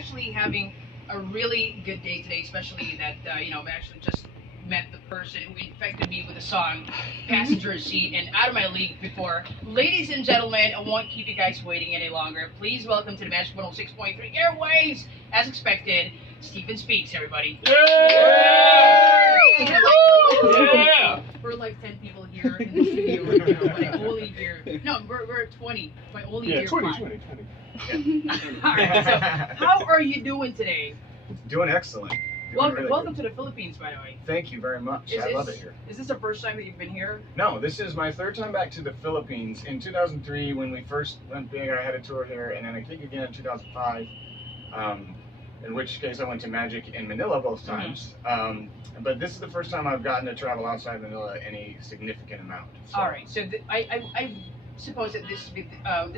actually having a really good day today, especially that I've actually just met the person who infected me with the song "Passenger Seat" and "Out of My League" before. Ladies and gentlemen, I won't keep you guys waiting any longer. Please welcome to the Magic 106.3 Airwaves, as expected, Stephen Speaks, everybody. Yeah! Yeah! We're like 10 people here in the studio right now, but I only hear. No, we're 20, but I only hear 5. 20. Alright, so how are you doing today? Doing excellent. Welcome to the Philippines, by the way. Thank you very much. I love it here. Is this the first time that you've been here? No, this is my third time back to the Philippines. In 2003, when we first went big, I had a tour here, and then I think again in 2005. In which case I went to Magic in Manila both times. But this is the first time I've gotten to travel outside Manila any significant amount. So. All right. So I suppose that this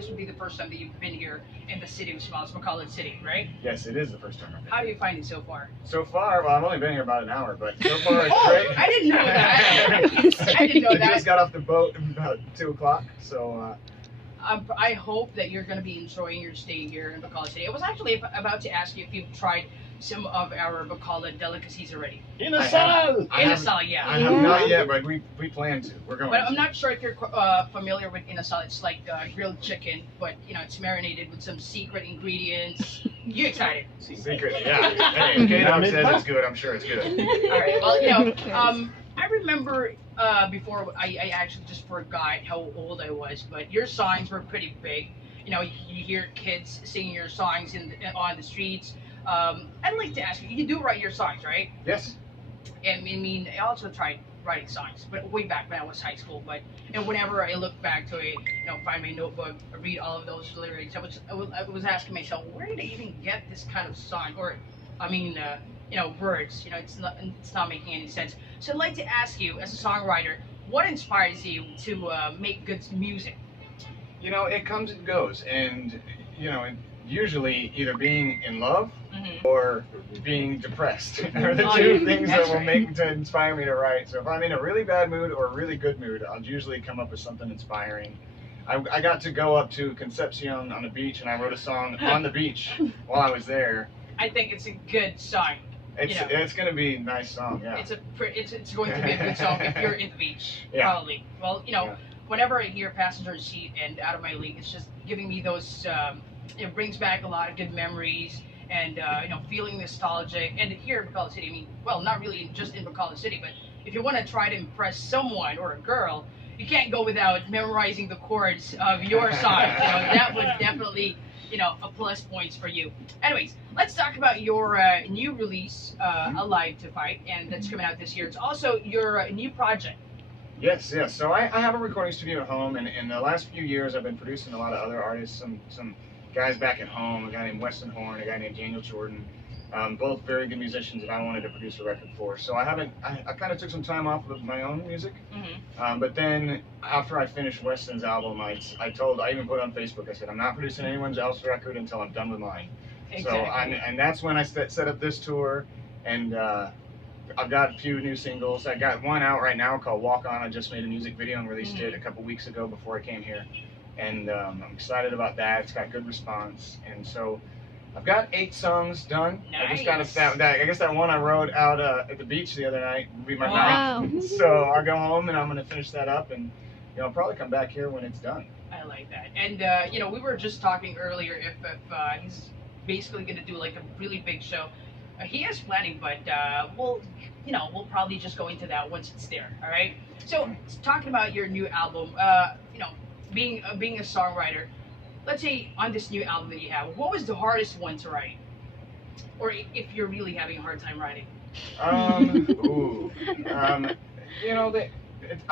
would be the first time that you've been here in the city of Smiles, Bacolod City, right? Yes, it is the first time I've been. How do you find it so far? So far, well, I've only been here about an hour, but so far it's great. I didn't know that. I didn't know We that. just got off the boat about 2 o'clock, so. I hope that you're going to be enjoying your stay here in Bacolod City. I was actually about to ask you if you've tried some of our Bacolod delicacies already. Inasal! Inasal, yeah. I have not yet, but we plan to. We're going But to. I'm not sure if you're familiar with inasal. It's like grilled chicken, but it's marinated with some secret ingredients. You excited? Secret, yeah. Hey, K-Dog says it's good. I'm sure it's good. All right. Well, I remember before I actually just forgot how old I was, but your songs were pretty big. You hear kids singing your songs on the streets. I'd like to ask you, you do write your songs, right? Yes. And I mean, I also tried writing songs, but way back when I was high school. And whenever I look back to it, find my notebook, I read all of those lyrics. I was asking myself, where did I even get this kind of song? Or, I mean, words. It's not making any sense. So I'd like to ask you, as a songwriter, what inspires you to make good music? It comes and goes, and usually either being in love or being depressed are the two things that will make to inspire me to write. So if I'm in a really bad mood or a really good mood, I'll usually come up with something inspiring. I got to go up to Concepcion on the beach, and I wrote a song on the beach while I was there. I think it's a good song. It's going to be a nice song, yeah. It's going to be a good song if you're in the beach, yeah. Probably. Well, whenever I hear "Passenger Seat" and "Out of My League," it's just giving me those. It brings back a lot of good memories, and feeling nostalgic. And here in Bacolod City, I mean, well, not really just in Bacolod City, but if you want to try to impress someone or a girl, you can't go without memorizing the chords of your song. That would definitely. A plus points for you. Anyways, let's talk about your new release, Alive to Fight, and that's coming out this year. It's also your new project. Yes. So I have a recording studio at home, and in the last few years I've been producing a lot of other artists, some guys back at home, a guy named Weston Horn, a guy named Daniel Jordan, both very good musicians that I wanted to produce a record for. So I kind of took some time off of my own music, but then after I finished Weston's album, I even put on Facebook, I said, I'm not producing anyone's else record until I'm done with mine. Exactly. So and that's when I set up this tour, and I've got a few new singles. I got one out right now called Walk On. I just made a music video and released it a couple weeks ago before I came here, and I'm excited about that. It's got good response, and so I've got 8 songs done. Nice. I just got I guess that one I wrote out at the beach the other night will be my Wow. 9th. So I'll go home and I'm going to finish that up, and I'll probably come back here when it's done. I like that. And we were just talking earlier if he's basically going to do like a really big show. He is planning, but we'll probably just go into that once it's there. All right. So talking about your new album, being a songwriter. Let's say on this new album that you have, what was the hardest one to write? Or if you're really having a hard time writing? I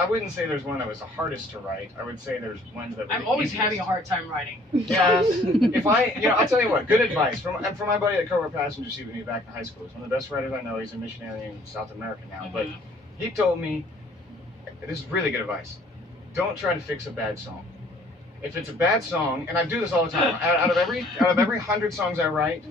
wouldn't say there's one that was the hardest to write. I would say there's ones that were I'm the always easiest. having a hard time writing. Yeah. I'll tell you what, good advice from my buddy that co-wrote Passenger Seat with me back in high school. He's one of the best writers I know. He's a missionary in South America now. But he told me, this is really good advice, don't try to fix a bad song. If it's a bad song, and I do this all the time, out of every 100 songs I write,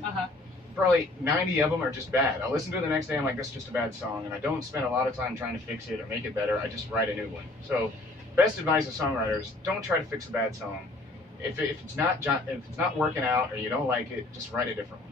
probably 90 of them are just bad. I'll listen to it the next day, I'm like, that's just a bad song, and I don't spend a lot of time trying to fix it or make it better. I just write a new one. So, best advice to songwriters: don't try to fix a bad song. If it's not working out or you don't like it, just write a different one.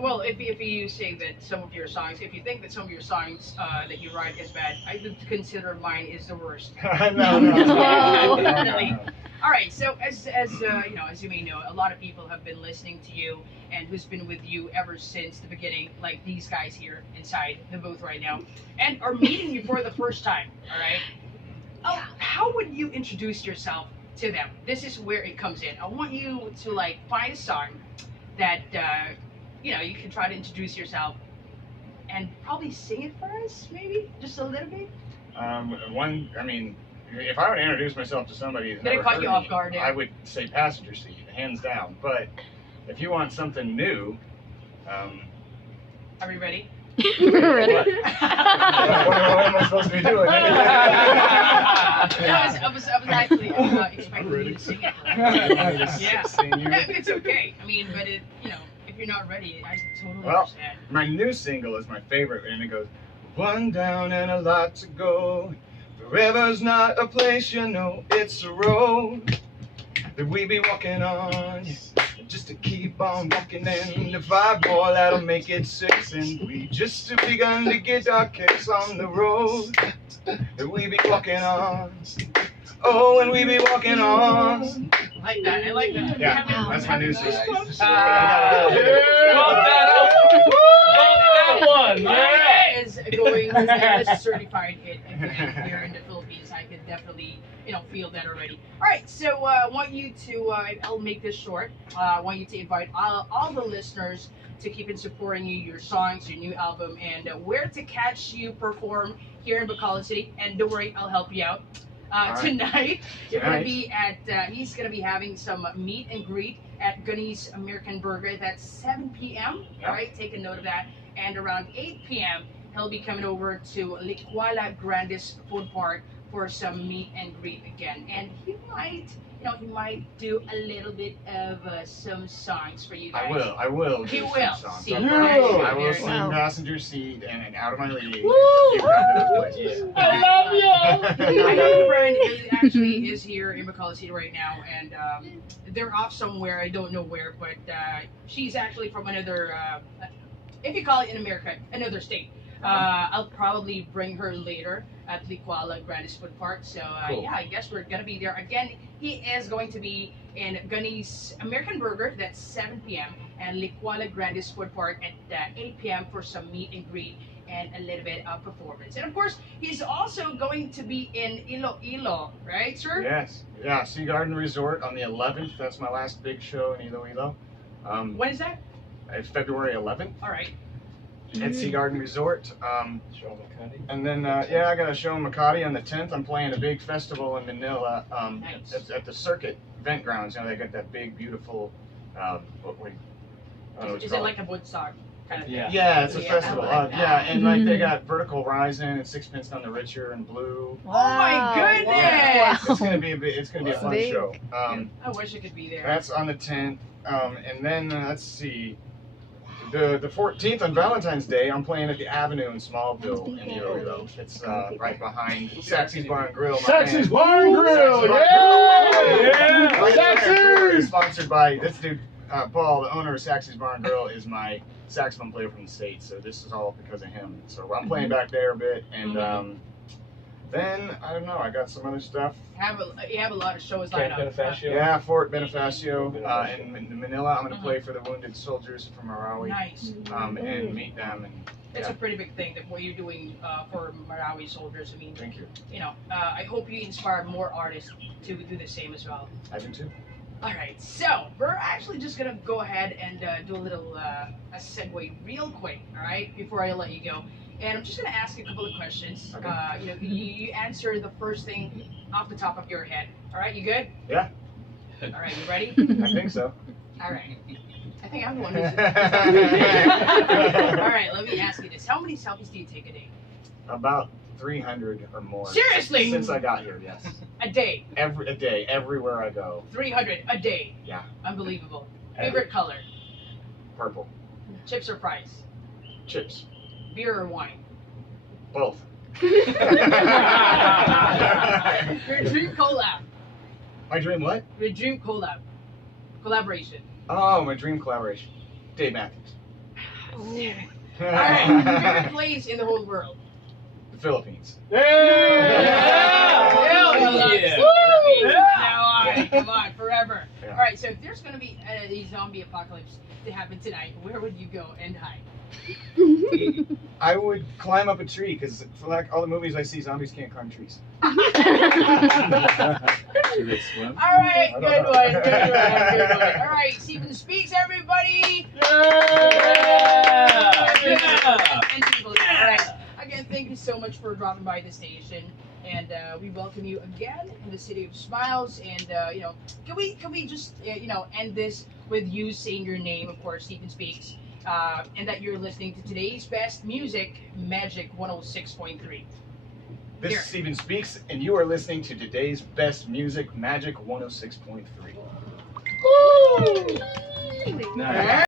Well, if you say that some of your songs, if you think that some of your songs that you write is bad, I would consider mine is the worst. No. Definitely. All right. So as you know, as you may know, a lot of people have been listening to you and who's been with you ever since the beginning, like these guys here inside the booth right now, and are meeting you for the first time. All right. How would you introduce yourself to them? This is where it comes in. I want you to like find a song that you know you can try to introduce yourself and probably sing it for us, maybe just a little bit. I mean, if I were to introduce myself to somebody who's Did it never caught heard you me, off guard there? I would say passenger seat, hands down. But if you want something new, Are we ready? Ready? what am I supposed to be doing? I was actually expecting you to sing it. Yeah. Yeah, it's okay. I mean, but it, you know, if you're not ready, I totally Well, understand. my new single is my favorite, and it goes, one down and a lot to go. Forever's not a place, you know, it's a road that we be walking on. Just to keep on walking, and the 5 more that'll make it 6, and we just have begun to get our kicks on the road that we be walking on. Oh, and we be walking on. I like that. I like that. Yeah, Having- that's my new having single. goosebumps. That one. Mine is going as a certified hit again here in the Philippines. I could definitely, you know, feel that already. All right, so I want you to, I'll make this short. I want you to invite all the listeners to keep in supporting you, your songs, your new album, and where to catch you perform here in Bacolod City. And don't worry, I'll help you out. All right. Tonight, you're going to Tonight. be at, he's going to be having some meet and greet at Gunny's American Burger. That's 7 p.m. Yep. All right, take a note of that. And around 8 p.m., he'll be coming over to Licuala Grandes Food Park for some meet and greet again. And he might, you know, he might do a little bit of some songs for you guys. I will. He do some will. songs. See, I very will. good, I will very sing good. Wow. passenger seat and out of my league. Woo! Get around to those places. I love you. I know a friend who actually is here in Bacolod City right now, and they're off somewhere. I don't know where, but she's actually from another, if you call it in America, another state. I'll probably bring her later at Licuala Grandes Food Park. So Cool. yeah, I guess we're gonna be there again. He is going to be in Gunny's American Burger. That's 7 p.m. and Licuala Grandes Food Park at 8 p.m. for some meet and greet and a little bit of performance. And of course, he's also going to be in Iloilo, right, sir? Yes. Yeah, Sea Garden Resort on the 11th. That's my last big show in Iloilo. When is that? It's February 11th All right. at Sea Garden Resort. And then, yeah, I got a show in Makati on the 10th. I'm playing a big festival in Manila Nice. at the Circuit Event Grounds. You know, they got that big, beautiful, I don't know what Is it's it called. like a Woodstock kind of thing? Yeah. Yeah, it's a Yeah, festival. I like Yeah, and like they Mhm. got Vertical Horizon and Sixpence None the Richer and Blue. Oh my goodness! Wow. It's gonna be it's gonna be a That's fun big. show. I wish I could be there. That's on the 10th. And then let's see, the 14th on Valentine's Day, I'm playing at the Avenue in Smallville in Iloilo. It's right behind Saxy's Bar and Grill. my Saxy's band. Bar and Grill. Saxy's Yeah. My entire tour is Saxy. sponsored by this dude, Paul, the owner of Saxy's Bar and Grill, is my saxophone player from the States, so this is all because of him. So I'm playing back there a bit, and then, I don't know, I got some other stuff. You have a lot of shows lined Camp up. Bonifacio. Yeah, Fort Bonifacio in Manila. I'm going to Mhm. play for the wounded soldiers from Marawi Nice. and meet them. And It's yeah, a pretty big thing that what you're doing for Marawi soldiers. I mean, thank you. you know, I hope you inspire more artists to do the same as well. I do too. All right, so we're actually just gonna go ahead and do a little a segue real quick. All right, before I let you go, and I'm just gonna ask you a couple of questions. Okay. You know, you answer the first thing off the top of your head. All right, you good? Yeah. All right, you ready? I think so. All right. I think I'm the one who's. All right, let me ask you this: how many selfies do you take a day? About 300 or more. Seriously? Since I got here, yes. A day. A day, everywhere I go. 300 a day. Yeah. Unbelievable. Favorite color? Purple. Chips or fries? Chips. Beer or wine? Both. Your dream collab. My dream what? Your dream collab. Collaboration. Oh, my dream collaboration. Dave Matthews. All right, favorite place in the whole world. The Philippines. Yeah! Hell Yeah! yeah. Yeah! Now, all right, come on, forever. Yeah. All right, so if there's gonna be a zombie apocalypse to happen tonight, where would you go and hide? I would climb up a tree because, for like all the movies I see, zombies can't climb trees. Do they swim? All right, I good don't one, know. good one. All right, Stephen Speaks, everybody. Yeah! And people, all right. Again, thank you so much for dropping by the station, and we welcome you again in the City of Smiles. And you know, can we just end this with you saying your name, of course, Stephen Speaks, and that you're listening to today's best music, Magic 106.3. This Here. is Stephen Speaks, and you are listening to today's best music, Magic 106.3. Nice.